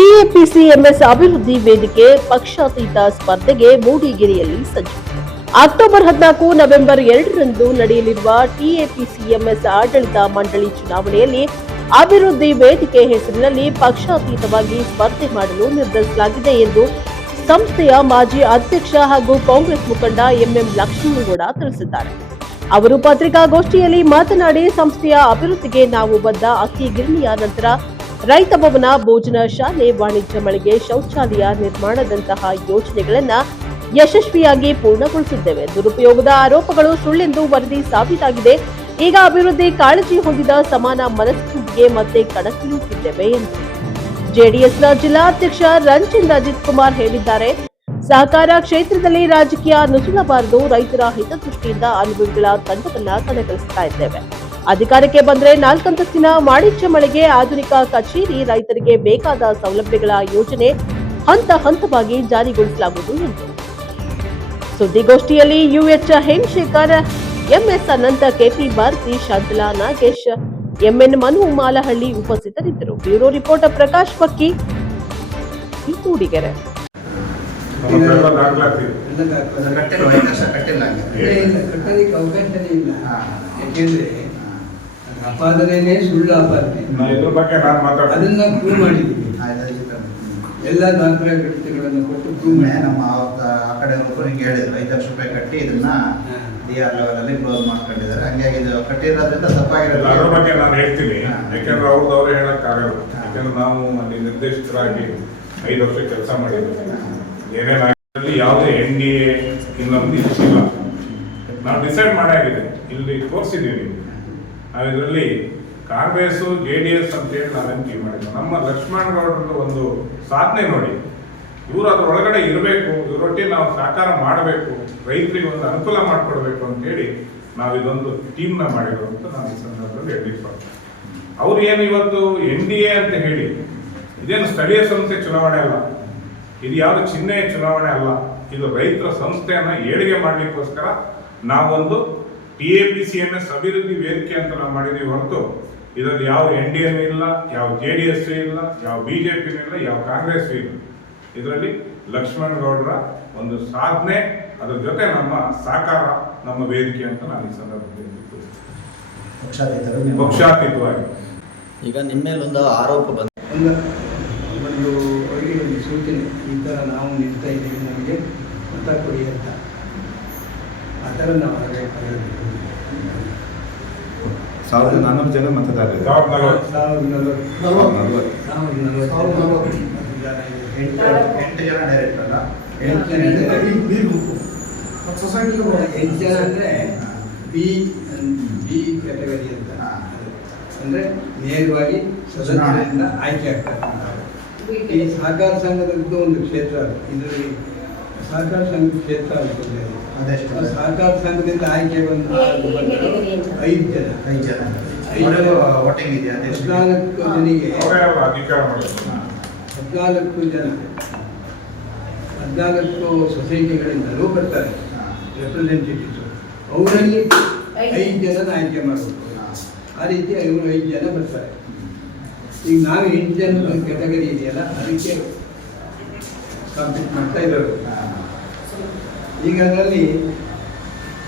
TAPCMS ಅಭಿವೃದ್ಧಿ ವೇದಿಕೆ ಪಕ್ಷಾತೀತ ಸ್ಪರ್ಧೆಗೆ ಮೂಡಿಗೆರೆಯಲ್ಲಿ ಸಜ್ಜು. ಅಕ್ಟೋಬರ್ ಹದಿನಾಲ್ಕು, ನವೆಂಬರ್ ಎರಡರಂದು ನಡೆಯಲಿರುವ ಟಿಎಪಿಸಿಎಂಎಸ್ ಆಡಳಿತ ಮಂಡಳಿ ಚುನಾವಣೆಯಲ್ಲಿ ಅಭಿವೃದ್ಧಿ ವೇದಿಕೆ ಹೆಸರಿನಲ್ಲಿ ಪಕ್ಷಾತೀತವಾಗಿ ಸ್ಪರ್ಧೆ ಮಾಡಲು ನಿರ್ಧರಿಸಲಾಗಿದೆ ಎಂದು ಸಂಸ್ಥೆಯ ಮಾಜಿ ಅಧ್ಯಕ್ಷ ಹಾಗೂ ಕಾಂಗ್ರೆಸ್ ಮುಖಂಡ ಎಂಎಂ ಲಕ್ಷ್ಮಣಗೌಡ ತಿಳಿಸಿದ್ದಾರೆ. ಅವರು ಪತ್ರಿಕಾಗೋಷ್ಠಿಯಲ್ಲಿ ಮಾತನಾಡಿ, ಸಂಸ್ಥೆಯ ಅಭಿವೃದ್ಧಿಗೆ ನಾವು ಬದ್ಧ ಅಕ್ಕಿ ಗಿರಣಿಯ ನಂತರ ರೈತ ಭವನ, ಭೋಜನ ಶಾಲೆ, ವಾಣಿಜ್ಯ ಮಳಿಗೆ, ಶೌಚಾಲಯ ನಿರ್ಮಾಣದಂತಹ ಯೋಜನೆಗಳನ್ನ ಯಶಸ್ವಿಯಾಗಿ ಪೂರ್ಣಗೊಳಿಸಿದ್ದೇವೆ. ದುರುಪಯೋಗದ ಆರೋಪಗಳು ಸುಳ್ಳೆಂದು ವರದಿ ಸಾಬೀತಾಗಿದೆ. ಈಗ ಅಭಿವೃದ್ಧಿ ಕಾಳಜಿ ಹೊಂದಿದ ಸಮಾನ ಮನಸ್ಸಿಗೆ ಮತ್ತೆ ಕಣಕ್ಕಿಳಿಯುತ್ತಿದ್ದೇವೆ ಎಂದು ಜೆಡಿಎಸ್ನ ಜಿಲ್ಲಾಧ್ಯಕ್ಷ ರಂಜಿನ್ ಅಜಿತ್ ಕುಮಾರ್ ಹೇಳಿದ್ದಾರೆ. ಸಹಕಾರ ಕ್ಷೇತ್ರದಲ್ಲಿ ರಾಜಕೀಯ ನುಸುಳಬಾರದು. ರೈತರ ಹಿತದೃಷ್ಟಿಯಿಂದ ಅನುಭವಿಗಳ ತಂಡವನ್ನ ಕಣಕ್ಕಿಳಿಸ್ತಾ ಇದ್ದೇವೆ. ಅಧಿಕಾರಕ್ಕೆ ಬಂದ್ರೆ ನಾಲ್ಕಂತಸ್ತಿನ ವಾಣಿಜ್ಯ ಮಳೆಗೆ ಆಧುನಿಕ ಕಚೇರಿ ರೈತರಿಗೆ ಬೇಕಾದ ಸೌಲಭ್ಯಗಳ ಯೋಜನೆ ಹಂತ ಹಂತವಾಗಿ ಜಾರಿಗೊಳಿಸಲಾಗುವುದು ಎಂದರು ಸುದ್ದಿಗೋಷ್ಠಿಯಲ್ಲಿ UH Hemashekar MS Anantha KP Bharathi Shantala Nagesh MN Manu Malahalli ಉಪಸ್ಥಿತರಿದ್ದರು. ಬ್ಯೂರೋ ರಿಪೋರ್ಟರ್ ಪ್ರಕಾಶ್ ಪಕ್ಕಿ ಕೂಡಿಗೆರೆ ಕಟ್ಟಲಿಕ್ಕೆ ಅವಕಾಶನೇ ಇಲ್ಲ. ಯಾಕೆಂದ್ರೆ ಅದು ಆಪಾದನೆನೇ ಸುಳ್ಳು ಅಪಾದನೆ. ಇದ್ರ ಬಗ್ಗೆ ನಾನು ಮಾತಾಡ್ತೀನಿ. ಅದನ್ನ ಪ್ರೂವ್ ಮಾಡಿದ್ವಿ ಎಲ್ಲ ದಾಖಲೆ ದಾಖಲಾತಿಗಳನ್ನು ಕೊಟ್ಟು ಪ್ರೂವ್ ಮಾಡಿ ನಮ್ಮ ಆ ಕಡೆ ಒಬ್ಬರು ಹಿಂಗೆ ಹೇಳಿದ್ರು ಐದು ಲಕ್ಷ ರೂಪಾಯಿ ಕಟ್ಟಿ ಇದನ್ನ ಡಿ ಆರ್ ಲೆವೆಲ್ ಅಲ್ಲಿ ಕ್ಲೋಸ್ ಮಾಡ್ಕೊಂಡಿದ್ದಾರೆ. ಹಂಗಾಗಿ ಇದು ಕಟ್ಟಿರೋದ್ರಿಂದ ಅದ್ರ ತಪ್ಪಾಗಿರೋದು ಬಗ್ಗೆ ನಾನು ಹೇಳ್ತೀನಿ. ಯಾಕಂದ್ರೆ ಅವ್ರದ್ದು ಅವ್ರು ಹೇಳಕ್ಕಾಗಲ್ಲ. ಯಾಕೆಂದ್ರೆ ನಾವು ಅಲ್ಲಿ ನಿರ್ದೇಶಕರಾಗಿ ಐದು ವರ್ಷ ಕೆಲಸ ಮಾಡಿದ್ವಿ. ಏನೇನಾಗಿ ಯಾವುದೇ ಎನ್ ಡಿ ಎ ಇನ್ನೊಂದು ಇದಿಲ್ಲ ನಾವು ಡಿಸೈಡ್ ಮಾಡಾಗಿದೆ ಇಲ್ಲಿ ತೋರಿಸಿದ್ದೀವಿ ನಾವು ಇದರಲ್ಲಿ ಕಾಂಗ್ರೆಸ್ ಜೆ ಡಿ ಎಸ್ ಅಂತೇಳಿ ನಾವೇನು ಟೀಮ್ ಮಾಡಿದ್ವಿ. ನಮ್ಮ ಲಕ್ಷ್ಮಣ ಗೌಡರದ್ದು ಒಂದು ಸಾಧನೆ ನೋಡಿ. ಇವರು ಅದರೊಳಗಡೆ ಇರಬೇಕು ಇವರೊಟ್ಟಿಗೆ ನಾವು ಸಹಕಾರ ಮಾಡಬೇಕು, ರೈತರಿಗೆ ಒಂದು ಅನುಕೂಲ ಮಾಡಿಕೊಡ್ಬೇಕು ಅಂತೇಳಿ ನಾವು ಇದೊಂದು ಟೀಮ್ನ ಮಾಡಿರೋ ಅಂತ ನಾನು ಈ ಸಂದರ್ಭದಲ್ಲಿ ಬರ್ತೇನೆ ಅವ್ರು ಏನು ಇವತ್ತು ಎನ್ ಡಿ ಎ ಅಂತ ಹೇಳಿ, ಇದೇನು ಸ್ಥಳೀಯ ಸಂಸ್ಥೆ ಚುನಾವಣೆ ಅಲ್ಲ. ಇದು ಯಾವುದು ಚಿಹ್ನೆಯ ಚುನಾವಣೆ ಅಲ್ಲ. ಇದು ರೈತರ ಸಂಸ್ಥೆಯನ್ನು ಏಳಿಗೆ ಮಾಡಲಿಕ್ಕೋಸ್ಕರ ನಾವೊಂದು T A P C M S ಅಭಿವೃದ್ಧಿ ವೇದಿಕೆ ಅಂತ ನಾವು ಮಾಡಿದ್ದೀವಿ ಹೊರತು ಇದರಲ್ಲಿ ಯಾವ ಎನ್ ಡಿ ಎನ್ ಇಲ್ಲ ಯಾವ ಜೆ ಡಿ ಎಸ್ ಇಲ್ಲ ಯಾವ ಬಿಜೆಪಿ ಇಲ್ಲ ಯಾವ ಕಾಂಗ್ರೆಸ್ ಇಲ್ಲ. ಇದರಲ್ಲಿ ಲಕ್ಷ್ಮಣ್ ಗೌಡರ ಒಂದು ಸಾಧನೆ ಅದರ ಜೊತೆ ನಮ್ಮ ಸಾಕಾರ ನಮ್ಮ ವೇದಿಕೆ ಅಂತ ನಾನು ಈ ಸಂದರ್ಭದಲ್ಲಿ ಪಕ್ಷಾತೀತವಾಗಿ. ಈಗ ನಿಮ್ಮ ಮೇಲೆ ಒಂದು ಆರೋಪ ಬಂದ ಒಂದು ಒಂದು ಅವರಿಗೆ ಒಂದು ಸೂಚನೆ ಈ ಥರ ನಾವು ನಿಲ್ತಾ ಇದ್ದೀವಿ ನಮಗೆ ಮತ ಕೊಡಿ ಅಂತ. ಆ ಥರ ನಾವು ಸಾವಿರದ ನಾನ್ನೂರು ಜನ ಮತದಾರರು. ಎಂಟು ಜನ ಡೈರೆಕ್ಟ್ ಅಲ್ಲ ಇದ್ದಾರೆ. ಎಂಟು ಜನ ಅಂದರೆ ಬಿ ಬಿ ಕ್ಯಾಟಗರಿ ಅಂತ ಅಂದರೆ ನೇರವಾಗಿ ಸದಸ್ಯರಿಂದ ಆಯ್ಕೆ ಆಗ್ತಾರೆ ಈ ಸಹಕಾರ ಸಂಘದ ಒಂದು ಕ್ಷೇತ್ರ. ಇದರಲ್ಲಿ ಸಹಕಾರ ಸಂಘದ ಕ್ಷೇತ್ರ ಅಂತಂದ್ರೆ ಅದೆಷ್ಟು? ಆ ಸಹಕಾರ ಸಂಘದಿಂದ ಆಯ್ಕೆ ಬಂದ ಐದು ಜನ. ಐದು ಜನ. ಐದು? ಹದಿನಾಲ್ಕು ಜನಿಗೆ ಅವರೇ ಅಧಿಕಾರ ಮಾಡೋದು ಹದಿನಾಲ್ಕು ಜನ. ಹದಿನಾಲ್ಕು ಸೊಸೈಟಿಗಳಿಂದಲೂ ಬರ್ತಾರೆ. ರೆಪ್ರೆಸೆಂಟೇಟಿವ್ಸ್ ಅವರಲ್ಲಿ ಐದು ಜನ ಆಯ್ಕೆ ಮಾಡಬೇಕು. ಆ ರೀತಿ ಇವರು ಐದು ಜನ ಬರ್ತಾರೆ. ಈಗ ನಾವು ಎಂಟು ಜನ ಕೆಟಗರಿ ಇದೆಯಲ್ಲ ಅದಕ್ಕೆ ಕಾಂಪೀಟ್ ಮಾಡ್ತಾ ಇದ್ದಾರೆ. ಈಗ ಅದರಲ್ಲಿ